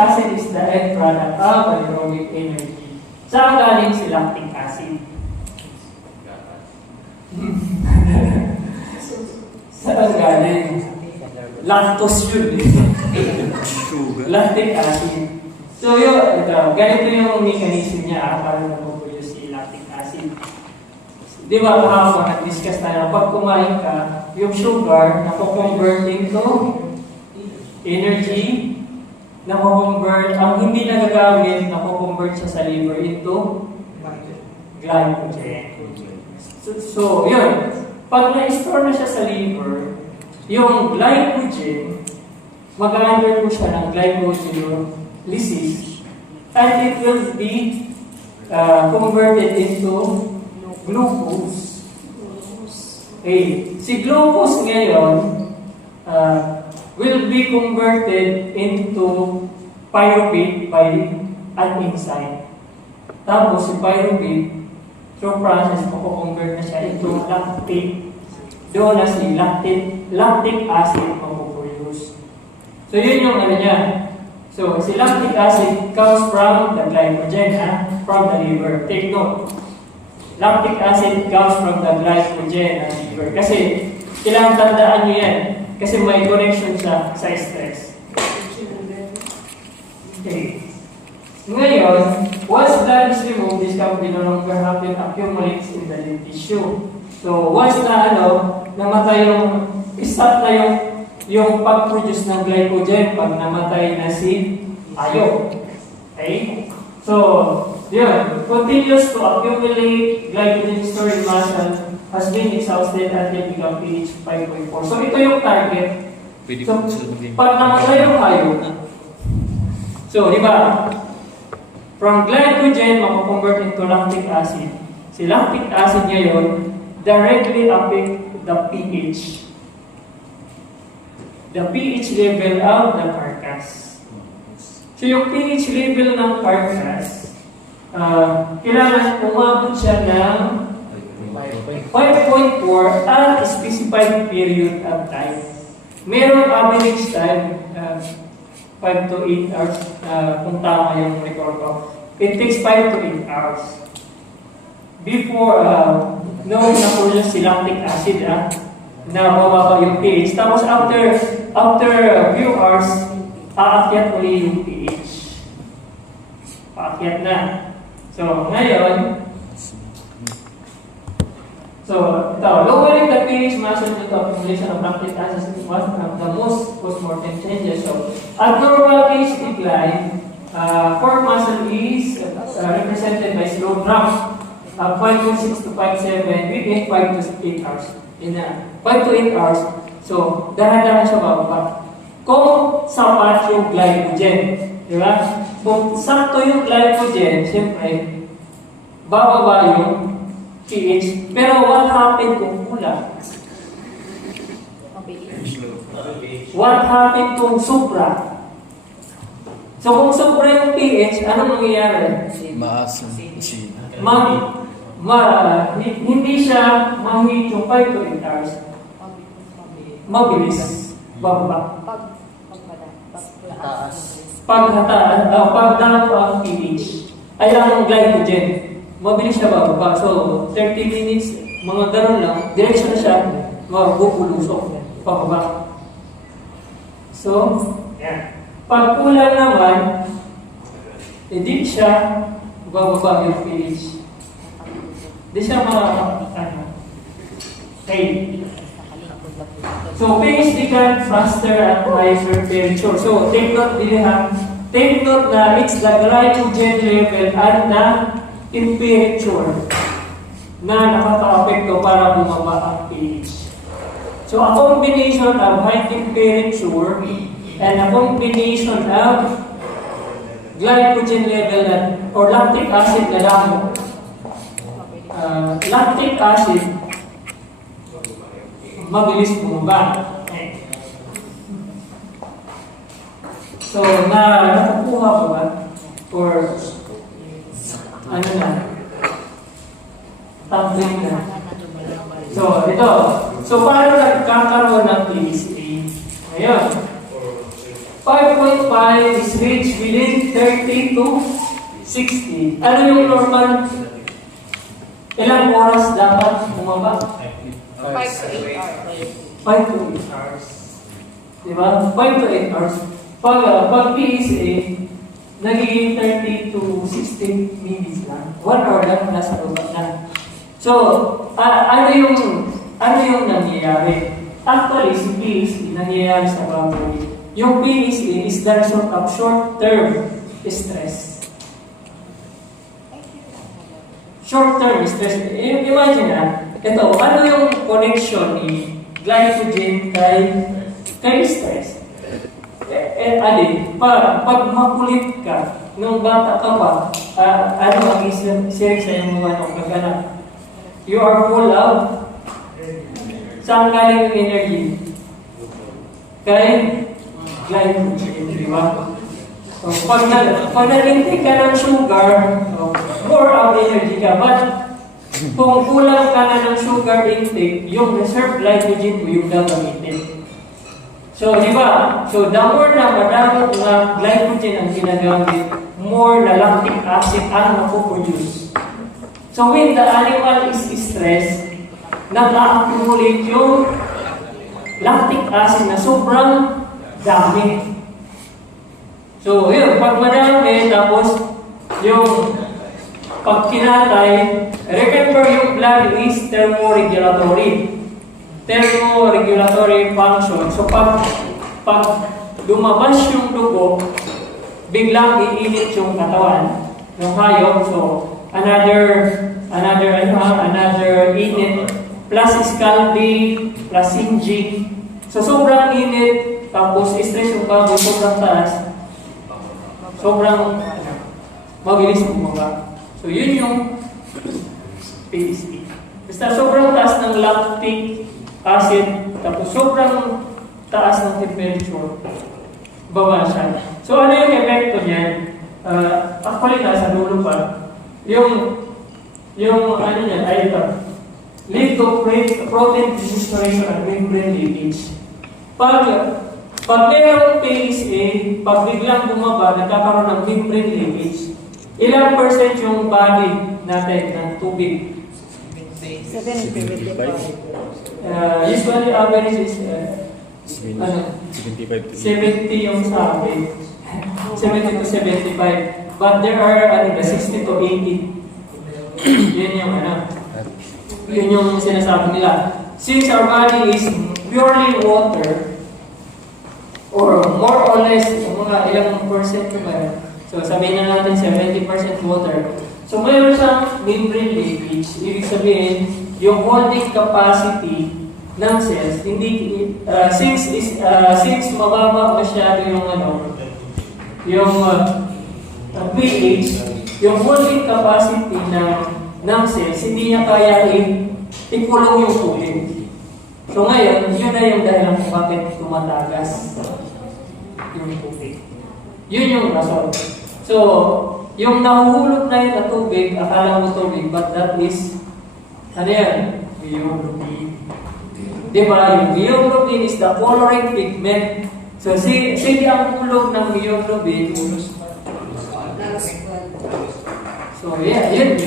acid is the end product of anaerobic energy. Saan galing si lactic acid? Saan galing? Lactose yun. Lactic acid. So yun, ganito yung mechanism niya para mag-produce si lactic acid. Di ba kahapon nag-discuss tayo, pag kumain ka, yung sugar nakoconvert into energy, nakoconvert, ang hindi nagagamit, nakoconvert siya sa liver into glycogen. So yun, pag na-store na siya sa liver, yung glycogen, mag-under mo siya ng glycogenolysis and it will be converted into glucose. Okay. Si glucose ngayon will be converted into pyruvate by an enzyme. Tapos si pyruvate, through process, makukonvert na siya into lactate. Doon na si lactic acid mapuproduce. So yun yung ano niya. So si lactic acid comes from the glycogen, from the liver. Take note. Lactic acid comes from the glycogen ng liver. Kasi kailangan tandaan nyo yan. Kasi may connection siya sa stress. Okay. Ngayon, once blood is removed, this can no longer happen accumulates in the lymph tissue. So once na namatay stop na yung pag-produce ng glycogen pag namatay na si ayo. Okay? So, yun. Continues to accumulate glycogen stored in muscle has been exhausted until become pH 5.4. So, ito yung target. So, pag namatay yung ayo, so, di ba? From glycogen, makakonvert into lactic acid. Si lactic acid ngayon, directly affect the pH. The pH level of the carcass. So yung pH level ng carcass, kailangan umabot siya ng 5.4 at specified period of time. Merong average time, 5 to 8 hours, kung tama yung record ko. It takes 5 to 8 hours. Before, na-produce si lactic acid, na bababa yung pH. Tapos after a few hours, aakyat uli yung pH. Paakyat na. So, ngayon, lowering the pH muscle due to accumulation of lactic acid is one of the most postmortem changes. So, abnormal pH decline, core muscle is represented by slow drop. 5.6 to 5.7 within 5 to 8 hours. In 5 to 8 hours. So, dahan-dahan siya bababa. Kung sapat yung glycogen, di ba? Kung sakto yung glycogen, siyempre, bababa yung pH. Pero what happened kung kulang? What happened kung sobra? So, kung sobra yung pH, anong mangyayari? Maasim. Hindi siya ma-hit yung 5 to 8 hours. Mabilis. Bababa. Pagdaan po ang pH. Ay ang glycogen. Mabilis siya bababa. So, 30 minutes, mga gano'n lang, diretso na siya, mabubulusok. Pababa. So, yan. Pag kulang naman, hindi siya bababa yung pH. Hindi siya okay. So, pH decline faster at higher temperature. So, take note din take note na it's the glycogen level at the temperature na nakaka-apekto para bumaba ang pH. So, a combination of high temperature and a combination of glycogen level or lactic acid na lang. Lactic acid mabilis bumaba. So, nakukuha ba ba? Or ano na? Tumbling na. So, ito. So, paano nagkakaroon ng PSA? Ngayon, 5.5 is ready reach within 30 to 60. Ano yung normal? Ilang oras dapat bumaba? 5 to 8 hours. 5 to 8 hours. Diba? 5 to 8 hours. Pag PSA, nagiging 30 to 60 minutes lang. 1 hour lang nasa baba na. So, ano yung nangyayari? Actually, si PSA nangyayari sa baboy. Yung PSA is the result of short-term stress. Short-term stress. Imagine ito, ano yung connection ni glycogen kay stress? Pag makulit ka, nung bata ka pa, ano ang isirig sa iyong mga pagkanak? You are full of, saan galing yung energy? Kay glycogen, di ba? So, pag nag-intake ka ng sugar, more of energy ka. But kung kulang ka na ng sugar intake, yung reserve glycogen mo yung gagamitin. So, di ba? So, the more na madami na glycogen ang ginagamit, more na lactic acid ang napoproduce. So, when the animal is stressed, nag-accumulate yung lactic acid na sobrang dami. So, yun, pag madami, tapos yung pag kinatay, remember yung blood is thermoregulatory. Thermoregulatory function. So, pag lumabas yung dugo, biglang iinit yung katawan ng hayop. So, another init plus scalding plus singeing. So, sobrang init, tapos stress yung baboy, sobrang taas. Sobrang mabilis bumaba. So, yun yung PSA. Basta sobrang taas ng lactic acid, tapos sobrang taas ng temperature, baba siya. So, ano yung epekto niyan? Actually, nasa dulo pa. Yung ano niyan, ay ito. Lead to protein restoration at membrane leakage. Pag mayroong PSA, pag biglang bumaba, nagkakaroon ng membrane leakage, ilang percent yung body natin ng tubig? 75. Usually average is 75 70 yung sa akin. 70 to 75. But there are 60 to 80. Yun yung yun yung sinasabi nila. Since our body is purely water, or more or less, mga ilang percent ba yun? So, sabihin na natin 70% water. So, mayroon siyang membrane leakage. Ibig sabihin, yung holding capacity ng cells, since mababa masyado yung pH, yung holding capacity ng cells, hindi niya kaya ikulong yung tubig. So ngayon, yun na yung dahilan kung bakit tumatagas yung tubig. Yun yung rason. So, yung nahuhulog na yun na tubig, akala mo tubig, but that is, ano yan? Myoglobin. Diba? Yung myoglobin is the coloring pigment. So, sige ang hulog ng myoglobin. So, yeah, yun.